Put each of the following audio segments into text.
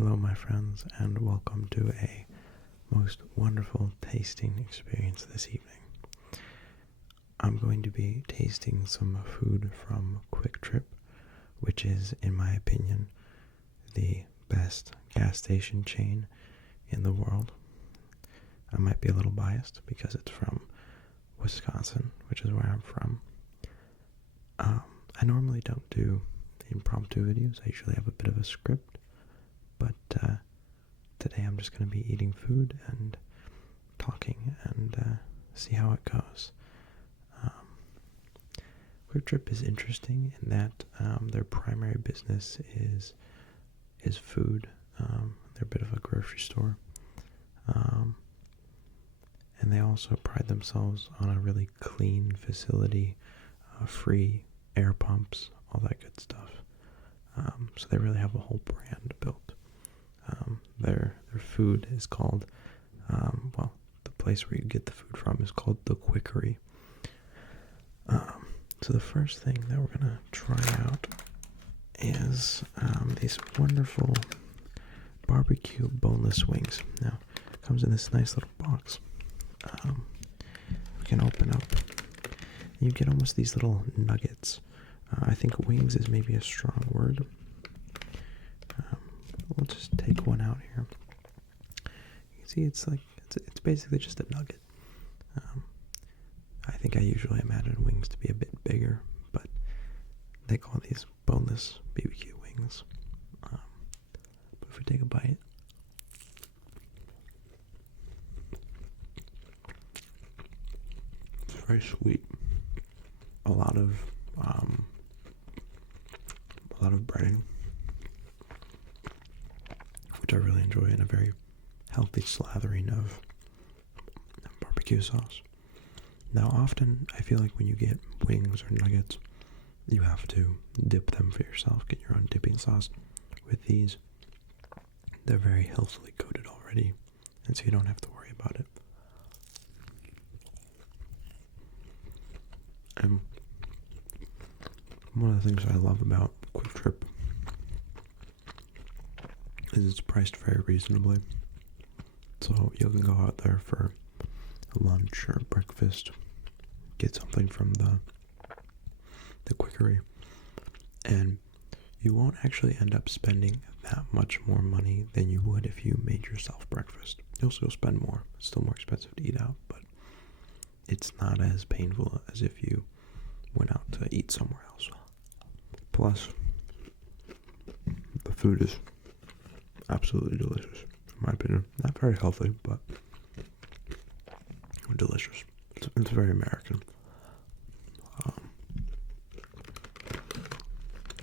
Hello, my friends, and welcome to a most wonderful tasting experience this evening. I'm going to be tasting some food from Kwik, which is, in my opinion, the best gas station chain in the world. I might be a little biased because it's from Wisconsin, which is where I'm from. I normally don't do impromptu videos. I usually have a bit of a script, but today I'm just going to be eating food and talking and see how it goes. Kwik is interesting in that their primary business is food. They're a bit of a grocery store. And they also pride themselves on a really clean facility, free air pumps, all that good stuff. So they really have a whole brand built. Their food is called, the place where you get the food from is called the Kwikery. So the first thing that we're going to try out is these wonderful barbecue boneless wings. Now, it comes in this nice little box. We can open up. You get almost these little nuggets. I think wings is maybe a strong word. We'll just take one out here. You can see it's basically just a nugget. I think I usually imagine wings to be a bit bigger, but they call these boneless BBQ wings. But if we take a bite, it's very sweet. A lot of breading, which I really enjoy, and a very healthy slathering of barbecue sauce. Now, often I feel like when you get wings or nuggets, you have to dip them for yourself, get your own dipping sauce. With these, they're very healthily coated already, and so you don't have to worry about it. And one of the things I love about Kwik is it's priced very reasonably. So you can go out there for lunch or breakfast, get something from the Kwikery, and you won't actually end up spending that much more money than you would if you made yourself breakfast. You'll still spend more. It's still more expensive to eat out, but it's not as painful as if you went out to eat somewhere else. Plus, the food is absolutely delicious, in my opinion. Not very healthy, but delicious. It's very American.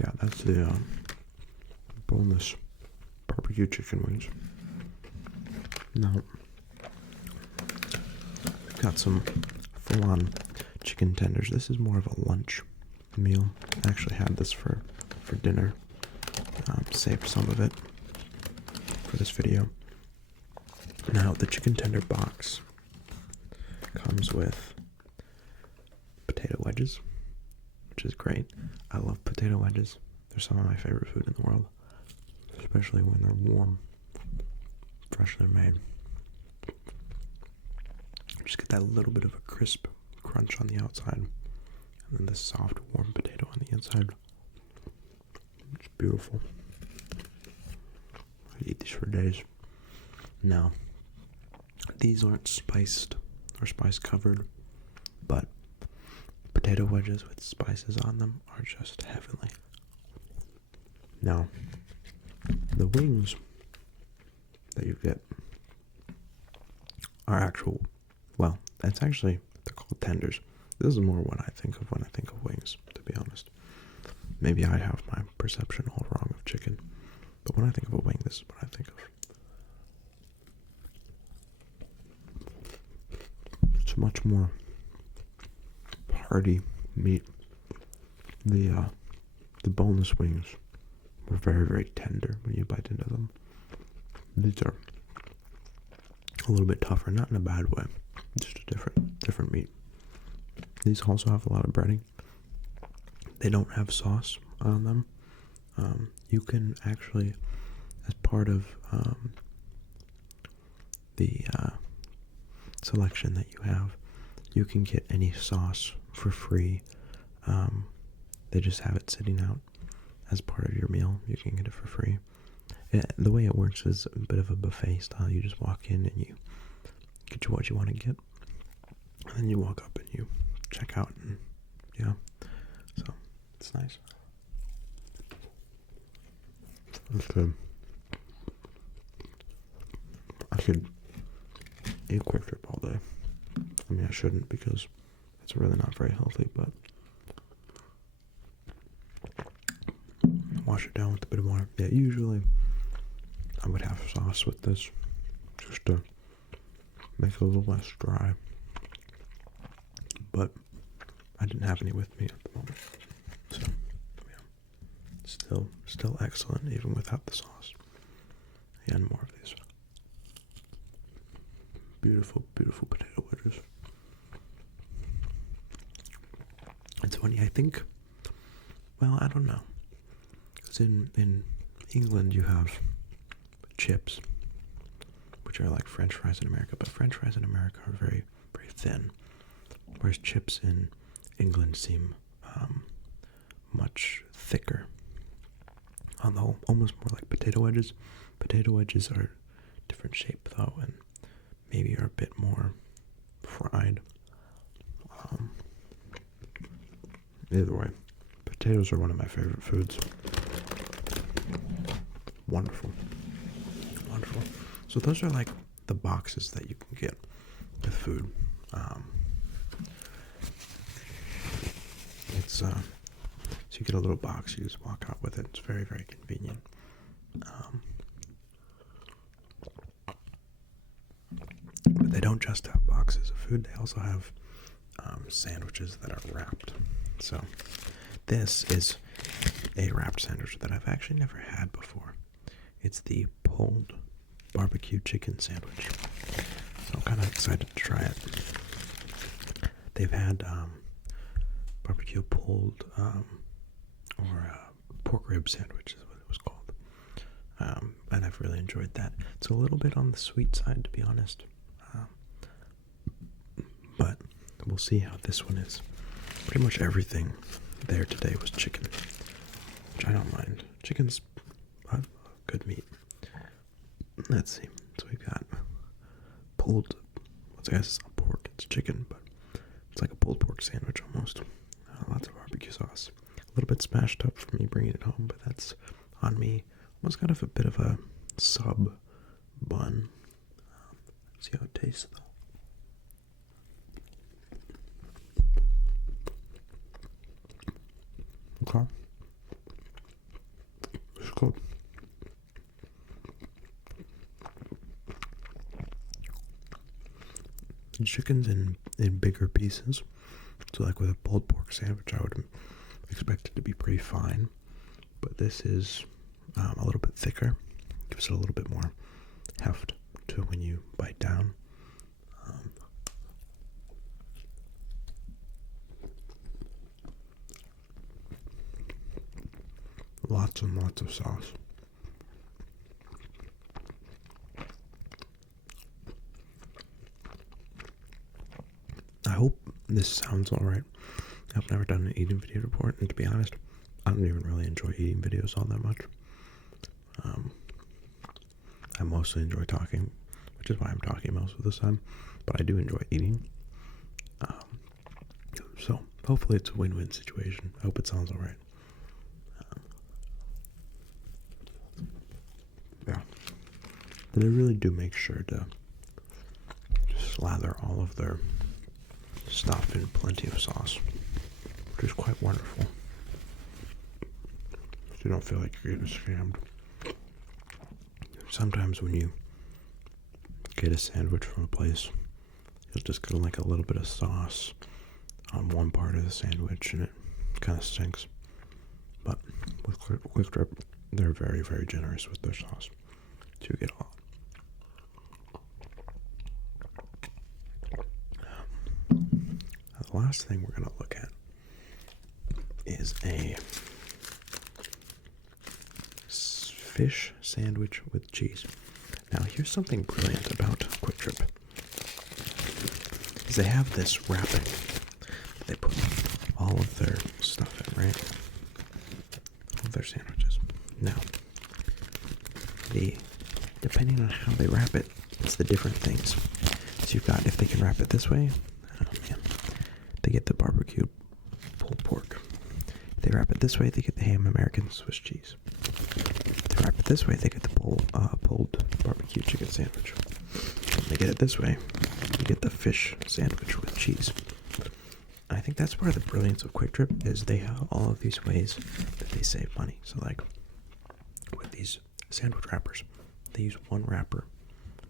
Yeah, that's the boneless barbecue chicken wings. Now, we've got some full-on chicken tenders. This is more of a lunch meal. I actually had this for dinner. Saved some of it for this video. Now, the chicken tender box comes with potato wedges, which is great. I love potato wedges. They're some of my favorite food in the world, especially when they're warm, freshly made. Just get that little bit of a crisp crunch on the outside, and then this soft, warm potato on the inside. It's beautiful. I could eat these for days. Now, these aren't spiced or spice covered, but potato wedges with spices on them are just heavenly. Now, the wings that you get are they're called tenders. This is more what I think of when I think of wings, to be honest. Maybe I have my perception all wrong of chicken, but when I think of a wing, this is what I think of. It's much more hearty meat. The boneless wings were very, very tender when you bite into them. These are a little bit tougher, not in a bad way, just a different meat. These also have a lot of breading. They don't have sauce on them. You can actually as part of the selection that you have, you can get any sauce for free. They just have it sitting out as part of your meal. You can get it for free. The way it works is a bit of a buffet style. You just walk in and you get what you want to get, and then you walk up and you check out, and yeah, so it's nice. It's good. I could eat Kwik Trip all day. I mean, I shouldn't because it's really not very healthy, but wash it down with a bit of water. Yeah, usually I would have sauce with this just to make it a little less dry, but I didn't have any with me at the moment, so yeah, still excellent even without the sauce. And more of these beautiful potato wedges. It's funny, I think, well, I don't know, because in England you have chips, which are like French fries in America, but French fries in America are very, very thin, whereas chips in England seem much thicker. On the whole, almost more like potato wedges. Potato wedges are different shape though, and maybe are a bit more fried. Either way, potatoes are one of my favorite foods. Wonderful. So those are like the boxes that you can get with food. So you get a little box, you just walk out with it. It's very, very convenient. But they don't just have boxes of food, they also have sandwiches that are wrapped. So this is a wrapped sandwich that I've actually never had before. It's the pulled barbecue chicken sandwich. So I'm kind of excited to try it. They've had barbecue pulled or pork rib sandwich is what it was called. And I've really enjoyed that. It's a little bit on the sweet side, to be honest. But we'll see how this one is. Pretty much everything there today was chicken, which I don't mind. Chicken's good meat. Let's see. So we've got pulled, I guess it's not pork, it's chicken, but it's like a pulled pork sandwich almost. Lots of barbecue sauce. A little bit smashed up for me bringing it home, but that's on me. Almost got a bit of a sub bun. See how it tastes though. Okay. It's good. The chicken's in bigger pieces. So like with a pulled pork sandwich, I would expect it to be pretty fine. But this is a little bit thicker. Gives it a little bit more heft to when you bite down. Lots and lots of sauce. I hope this sounds alright. I've never done an eating video report, and to be honest, I don't even really enjoy eating videos all that much. I mostly enjoy talking, which is why I'm talking most of the time, but I do enjoy eating. So hopefully it's a win-win situation. I hope it sounds alright. Yeah. But they really do make sure to slather all of their stuff in plenty of sauce, which is quite wonderful. So you don't feel like you're getting scammed. Sometimes when you get a sandwich from a place, you'll just get like a little bit of sauce on one part of the sandwich and it kind of stinks. But with Kwik Trip, they're very, very generous with their sauce. So you get a lot. The last thing we're going to look at is a fish sandwich with cheese. Now, here's something brilliant about Kwik Trip. Is they have this wrapping. They put all of their stuff in, right? All of their sandwiches. Now, depending on how they wrap it, it's the different things. So you've got, if they can wrap it this way, oh man, they get the barbecued pulled pork. If they wrap it this way, they get the ham American Swiss cheese. If they wrap it this way, they get the pulled barbecue chicken sandwich. If they get it this way, you get the fish sandwich with cheese. I think that's part of the brilliance of Kwik Trip is they have all of these ways that they save money. So like with these sandwich wrappers, they use one wrapper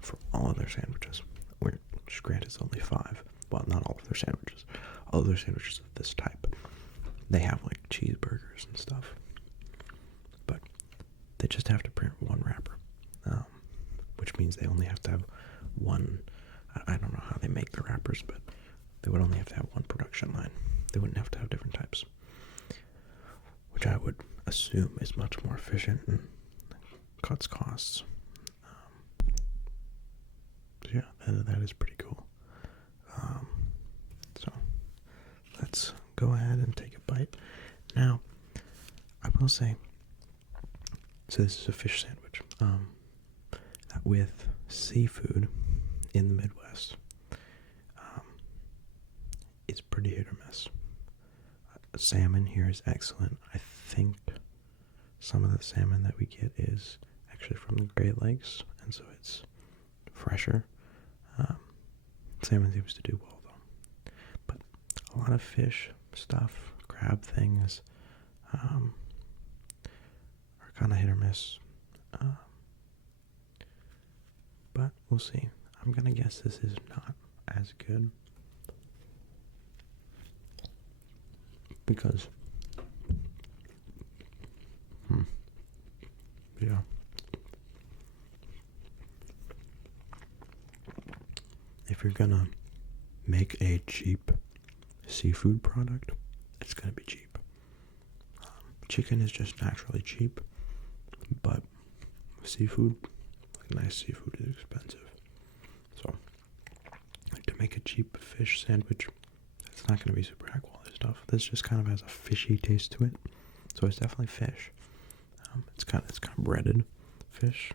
for all of their sandwiches. Which granted is only 5. Well, not all of their sandwiches. All of their sandwiches of this type. They have like cheeseburgers and stuff. But they just have to print one wrapper. Which means they only have to have one. I don't know how they make the wrappers, but they would only have to have one production line. They wouldn't have to have different types. Which I would assume is much more efficient and cuts costs. So yeah, that is pretty cool. So let's go ahead and take a bite. Now, I will say, so this is a fish sandwich with seafood in the Midwest. It's pretty hit or miss. Salmon here is excellent. I think some of the salmon that we get is actually from the Great Lakes, and so it's fresher. Salmon seems to do well though, but a lot of fish stuff, crab things, are kind of hit or miss. But we'll see. I'm gonna guess this is not as good because, yeah. If you're gonna make a cheap seafood product, it's gonna be cheap. Chicken is just naturally cheap, but seafood, like nice seafood, is expensive. So, to make a cheap fish sandwich, it's not gonna be super high quality stuff. This just kind of has a fishy taste to it, so it's definitely fish. It's kind of breaded fish.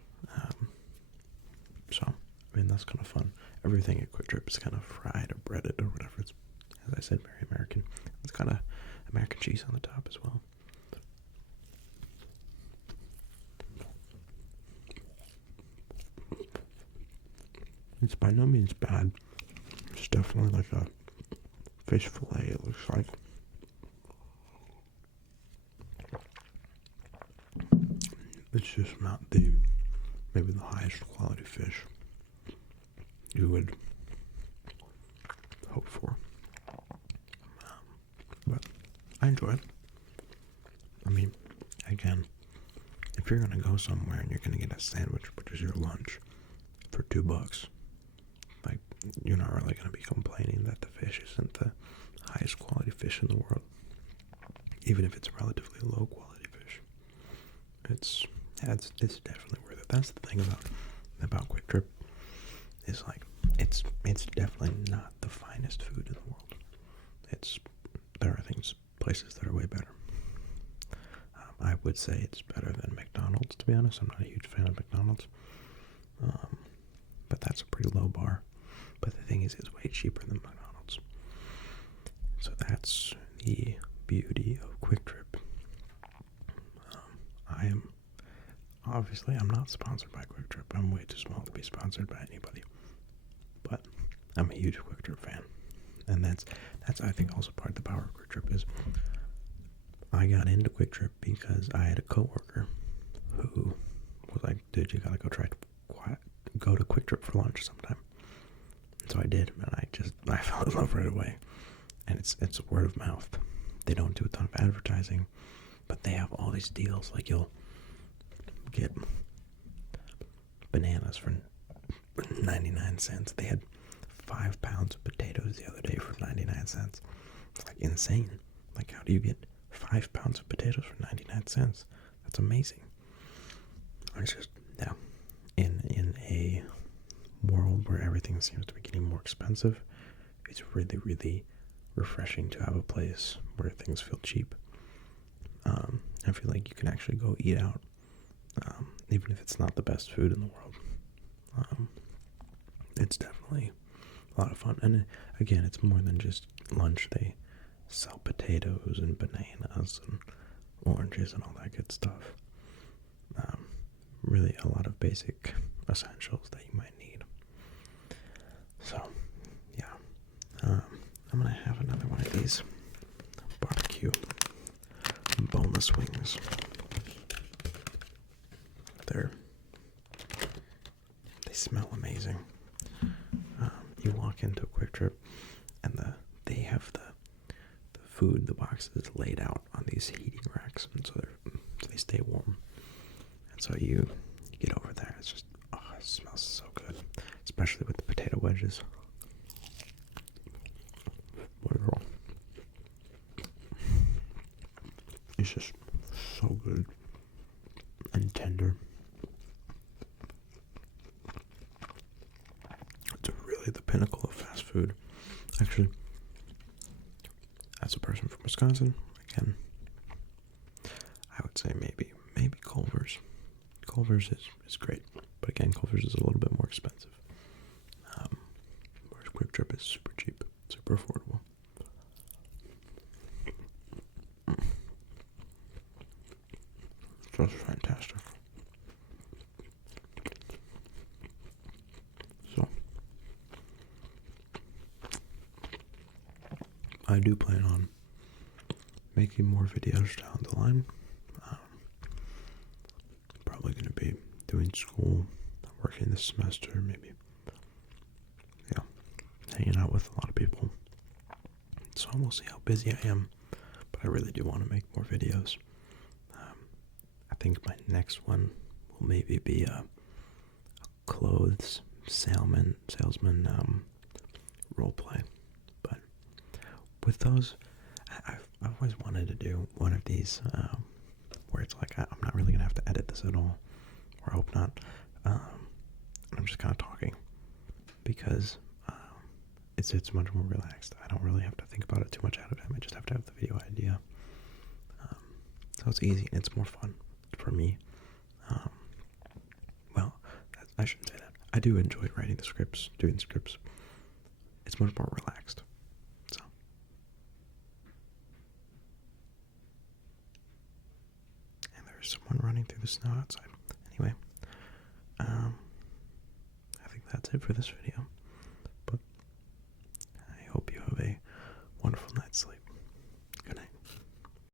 So, I mean, that's kind of fun. Everything at Kwik Trip is kind of fried or breaded or whatever. It's, as I said, very American. It's got a American cheese on the top as well. It's by no means bad. It's definitely like a fish fillet, it looks like. It's just not maybe the highest quality fish you would hope for. But I enjoy it. I mean, again, if you're going to go somewhere and you're going to get a sandwich, which is your lunch, for $2, like, you're not really going to be complaining that the fish isn't the highest quality fish in the world. Even if it's a relatively low quality fish. It's definitely worth it. That's the thing about Kwik Trip. Is like it's definitely not the finest food in the world. There are places that are way better. I would say it's better than McDonald's, to be honest. I'm not a huge fan of McDonald's, but that's a pretty low bar. But the thing is, it's way cheaper than McDonald's. So that's the beauty of Kwik Trip. I'm not sponsored by Kwik Trip. I'm way too small to be sponsored by anybody. But I'm a huge Kwik Trip fan. And that's I think also part of the power of Kwik Trip is I got into Kwik Trip because I had a coworker who was like, dude, you gotta go to Kwik Trip for lunch sometime. And so I did, and I fell in love right away. And it's word of mouth. They don't do a ton of advertising, but they have all these deals. Like, you'll get bananas for 99 cents. They had 5 pounds of potatoes the other day for 99 cents. It's like insane. Like, how do you get 5 pounds of potatoes for 99 cents? That's amazing. It's just, yeah, in a world where everything seems to be getting more expensive, it's really, really refreshing to have a place where things feel cheap. I feel like you can actually go eat out, even if it's not the best food in the world. It's definitely a lot of fun. And again, it's more than just lunch. They sell potatoes and bananas and oranges and all that good stuff. Really a lot of basic essentials that you might need. So, yeah. I'm going to have another one of these barbecue boneless wings. They smell amazing. You walk into a Kwik Trip, and they have the food, the boxes laid out on these heating racks, and so they stay warm. And so you get over there, it's just, oh, it smells so good, especially with the potato wedges. Wonderful. It's just so good and tender. It's really the pinnacle of fast food. Actually, as a person from Wisconsin, again, I would say maybe Culver's. Culver's is great, but again, Culver's is a little bit more expensive. Whereas Kwik Trip is super cheap, super affordable. Just fantastic. So, I do plan on making more videos down the line. Probably going to be doing school, working this semester, maybe, yeah, hanging out with a lot of people. So we'll see how busy I am, but I really do want to make more videos. I think my next one will maybe be a clothes salesman role play. But with those, I've always wanted to do one of these where it's like I'm not really gonna have to edit this at all, or I hope not. I'm just kind of talking because it's much more relaxed. I don't really have to think about it too much ahead of time. I just have to have the video idea. So it's easy and it's more fun for me. Well, I shouldn't say that. I do enjoy writing the scripts, doing the scripts. It's much more relaxed. So. And there's someone running through the snow outside. Anyway, I think that's it for this video. But I hope you have a wonderful night's sleep.